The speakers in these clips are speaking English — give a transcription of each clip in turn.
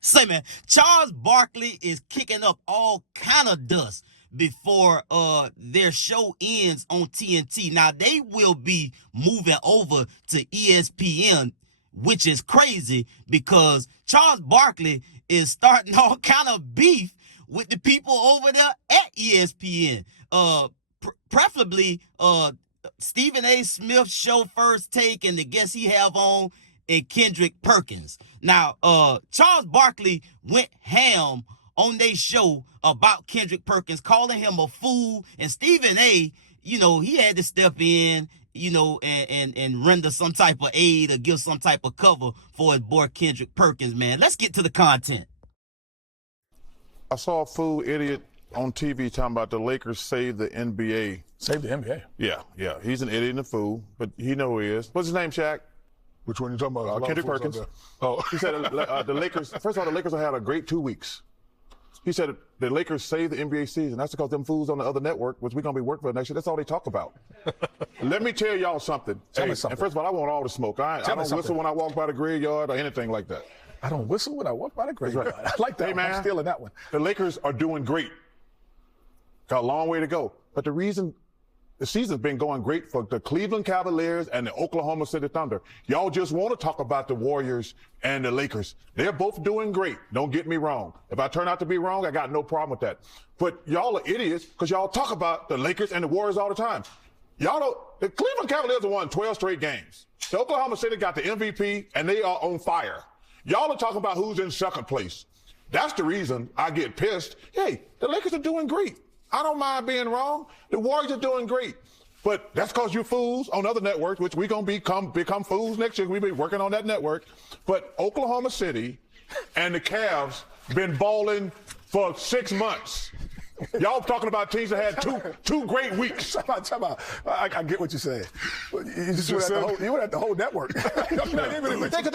Say, man, Charles Barkley is kicking up all kind of dust before their show ends on TNT. Now, they will be moving over to ESPN, which is crazy because Charles Barkley is starting all kind of beef with the people over there at ESPN. Preferably Stephen A. Smith's show First Take and the guests he have on, and Kendrick Perkins. Now, Charles Barkley went ham on their show about Kendrick Perkins, calling him a fool, and Stephen A., he had to step in, and render some type of aid or give some type of cover for his boy Kendrick Perkins, man. Let's get to the content. I saw a fool idiot on TV talking about the Lakers save the NBA. Save the NBA? Yeah. He's an idiot and a fool, but he know who he is. What's his name, Shaq? Which one you talking about? Kendrick Perkins. Oh. He said the Lakers, first of all, the Lakers have had a great 2 weeks. He said the Lakers saved the NBA season. That's because them fools on the other network, which we're going to be working for next year, that's all they talk about. Let me tell y'all something. Tell me something. And first of all, I want all the smoke. I don't whistle when I walk by the graveyard or anything like that. I don't whistle when I walk by the graveyard. Right. I like that. Hey, man, I'm stealing that one. The Lakers are doing great. Got a long way to go. But the reason the season's been going great for the Cleveland Cavaliers and the Oklahoma City Thunder. Y'all just want to talk about the Warriors and the Lakers. They're both doing great. Don't get me wrong. If I turn out to be wrong, I got no problem with that. But y'all are idiots because y'all talk about the Lakers and the Warriors all the time. Y'all don't. The Cleveland Cavaliers have won 12 straight games. The Oklahoma City got the MVP and they are on fire. Y'all are talking about who's in second place. That's the reason I get pissed. Hey, the Lakers are doing great. I don't mind being wrong. The Warriors are doing great. But that's because you fools on other networks, which we're going to become fools next year. We'll be working on that network. But Oklahoma City and the Cavs been balling for 6 months. Y'all talking about teams that had two great weeks. Time out. I get what you're saying. You went at the whole network. They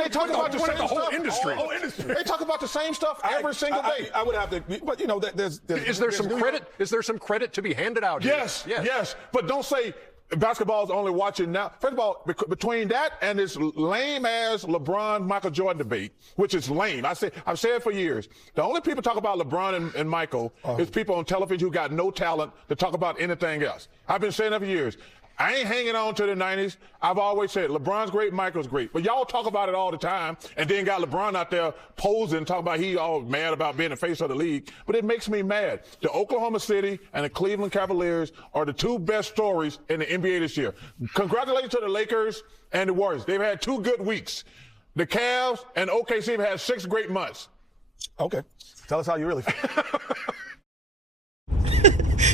talk about the same whole stuff. industry. Whole industry. They talk about the same stuff every single day. I would have to, but there's Is there some credit? Is there some credit to be handed out here? Yes. But don't say basketball's only watching now. First of all, between that and this lame-ass LeBron-Michael Jordan debate, which is lame. I've said for years, the only people talk about LeBron and Michael is people on television who got no talent to talk about anything else. I've been saying that for years. I ain't hanging on to the 90s. I've always said LeBron's great, Michael's great. But y'all talk about it all the time and then got LeBron out there posing, talking about he all mad about being the face of the league. But it makes me mad. The Oklahoma City and the Cleveland Cavaliers are the two best stories in the NBA this year. Congratulations to the Lakers and the Warriors. They've had 2 good weeks. The Cavs and OKC have had 6 great months. Okay. Tell us how you really feel.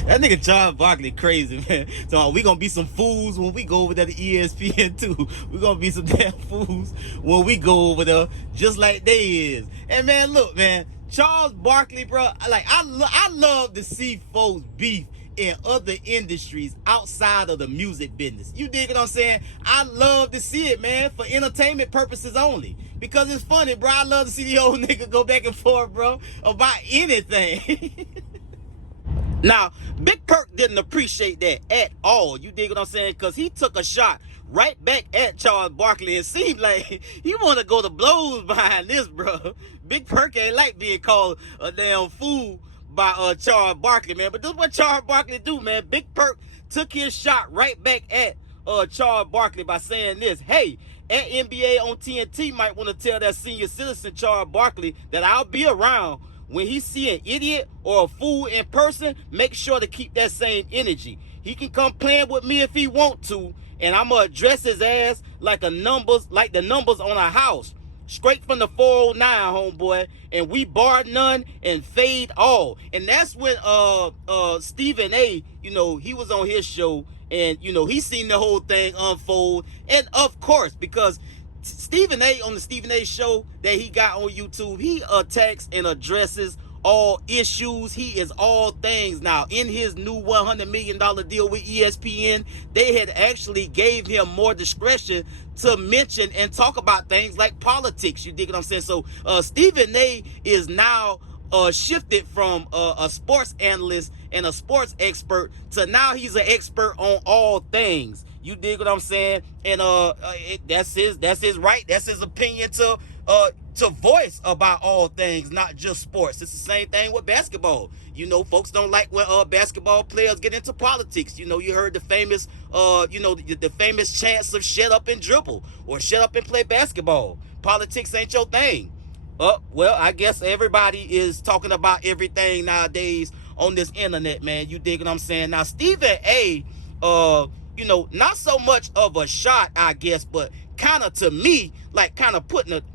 That nigga Charles Barkley crazy, man. So we gonna be some fools when we go over there to ESPN too. We gonna be some damn fools when we go over there, just like they is. And man, look, man, Charles Barkley, bro. Like I love to see folks beef in other industries outside of the music business. You dig what I'm saying? I love to see it, man, for entertainment purposes only. Because it's funny, bro. I love to see the old nigga go back and forth, bro, about anything. Now, Big Perk didn't appreciate that at all. You dig what I'm saying? Because he took a shot right back at Charles Barkley. It seemed like he want to go to blows behind this, bro. Big Perk ain't like being called a damn fool by Charles Barkley, man. But this is what Charles Barkley do, man. Big Perk took his shot right back at Charles Barkley by saying this. Hey, at NBA on TNT might want to tell that senior citizen Charles Barkley that I'll be around. When he see an idiot or a fool in person, make sure to keep that same energy. He can come playing with me if he want to, and I'm gonna address his ass like the numbers on a house. Straight from the 409, homeboy, and we bar none and fade all. And that's when Stephen A, he was on his show, and he seen the whole thing unfold. And of course, because Stephen A on the Stephen A show that he got on YouTube, he attacks and addresses all issues. He is all things. Now, in his new $100 million deal with ESPN, they had actually gave him more discretion to mention and talk about things like politics. You dig what I'm saying? So Stephen A is now shifted from a sports analyst and a sports expert to now he's an expert on all things. You dig what I'm saying? And that's his right. That's his opinion to to voice about all things, not just sports. It's the same thing with basketball. You know, folks don't like when basketball players get into politics. You know, you heard the famous, the famous chants of "shut up and dribble" or "shut up and play basketball." Politics ain't your thing. Well, I guess everybody is talking about everything nowadays on this internet, man. You dig what I'm saying? Now, Stephen A, not so much of a shot, I guess, but kind of, to me, like kind of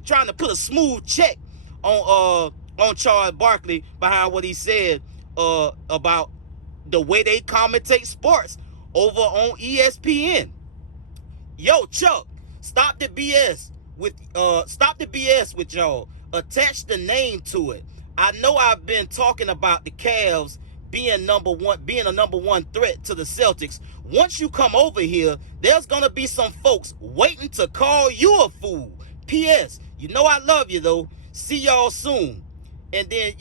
trying to put a smooth check on Charles Barkley behind what he said about the way they commentate sports over on ESPN. Yo, Chuck, stop the BS with y'all. Attach the name to it. I know I've been talking about the Cavs being a number one threat to the Celtics. Once you come over here, there's gonna be some folks waiting to call you a fool. P.S. You know I love you though. See y'all soon. And then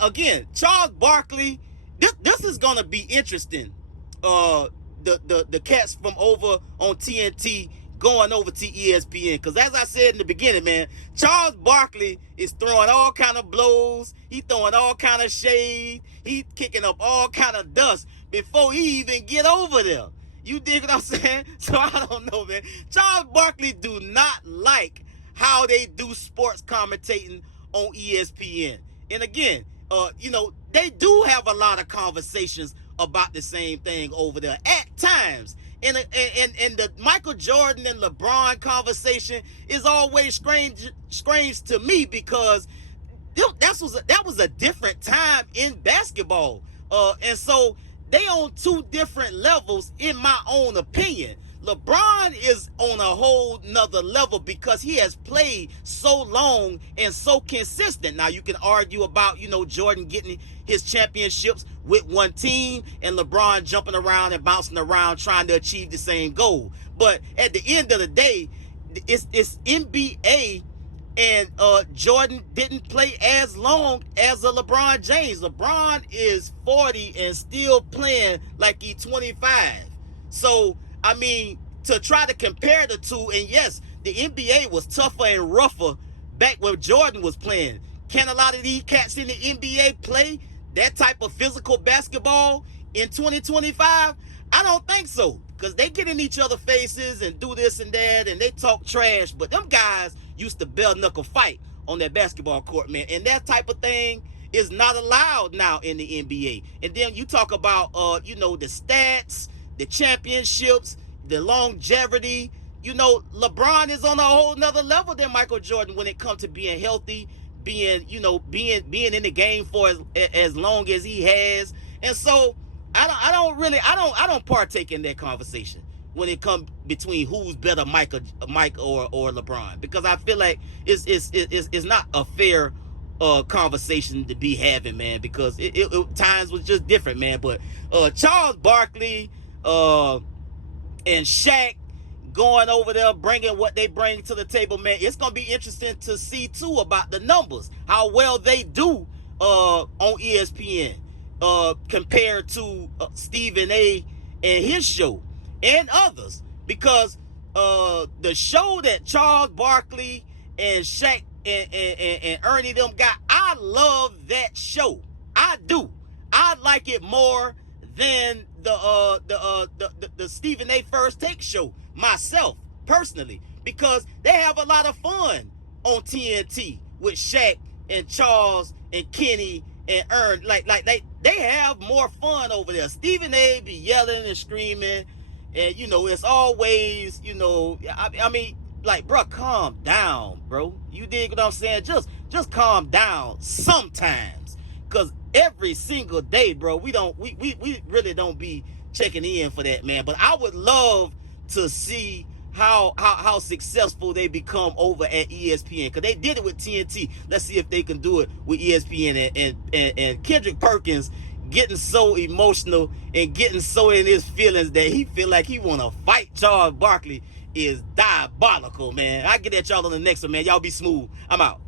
again, Charles Barkley. This is gonna be interesting. The cats from over on TNT going over to ESPN, because as I said in the beginning, man, Charles Barkley is throwing all kind of blows. He throwing all kind of shade. He kicking up all kind of dust before he even get over there. You dig what I'm saying? So I don't know, man. Charles Barkley do not like how they do sports commentating on ESPN. And again, they do have a lot of conversations about the same thing over there at times. And the Michael Jordan and LeBron conversation is always strange to me, because that was a different time in basketball. And so they on two different levels, in my own opinion. LeBron is on a whole nother level because he has played so long and so consistent. Now, you can argue about, Jordan getting his championships with one team and LeBron jumping around and bouncing around trying to achieve the same goal. But at the end of the day, it's NBA, and Jordan didn't play as long as a LeBron James. LeBron is 40 and still playing like he's 25. So, I mean, to try to compare the two, and yes, the NBA was tougher and rougher back when Jordan was playing. Can a lot of these cats in the NBA play that type of physical basketball in 2025? I don't think so, because they get in each other's faces and do this and that, and they talk trash, but them guys used to bare knuckle fight on that basketball court, man, and that type of thing is not allowed now in the NBA. And then you talk about, the stats, the championships, the longevity. LeBron is on a whole nother level than Michael Jordan when it comes to being healthy, being in the game for as long as he has. And so I don't partake in that conversation when it comes between who's better, Mike or LeBron, because I feel like it's not a fair conversation to be having, man, because it times was just different, man. But Charles Barkley and Shaq going over there, bringing what they bring to the table, man, it's going to be interesting to see, too, about the numbers, how well they do on ESPN compared to Stephen A. and his show and others, because the show that Charles Barkley and Shaq and Ernie them got, I love that show. I do. I like it more than the Stephen A. First Take show, myself personally, because they have a lot of fun on TNT with Shaq and Charles and Kenny and Ern. Like they have more fun over there. Stephen A. be yelling and screaming, and it's always, I mean, like, bro, calm down, bro. You dig what I'm saying? Just calm down sometimes, because every single day, bro, we really don't be checking in for that, man. But I would love to see how successful they become over at ESPN, because they did it with TNT. Let's see if they can do it with ESPN. And Kendrick Perkins getting so emotional and getting so in his feelings that he feel like he want to fight Charles Barkley is diabolical, man. I get at y'all on the next one, man. Y'all be smooth. I'm out.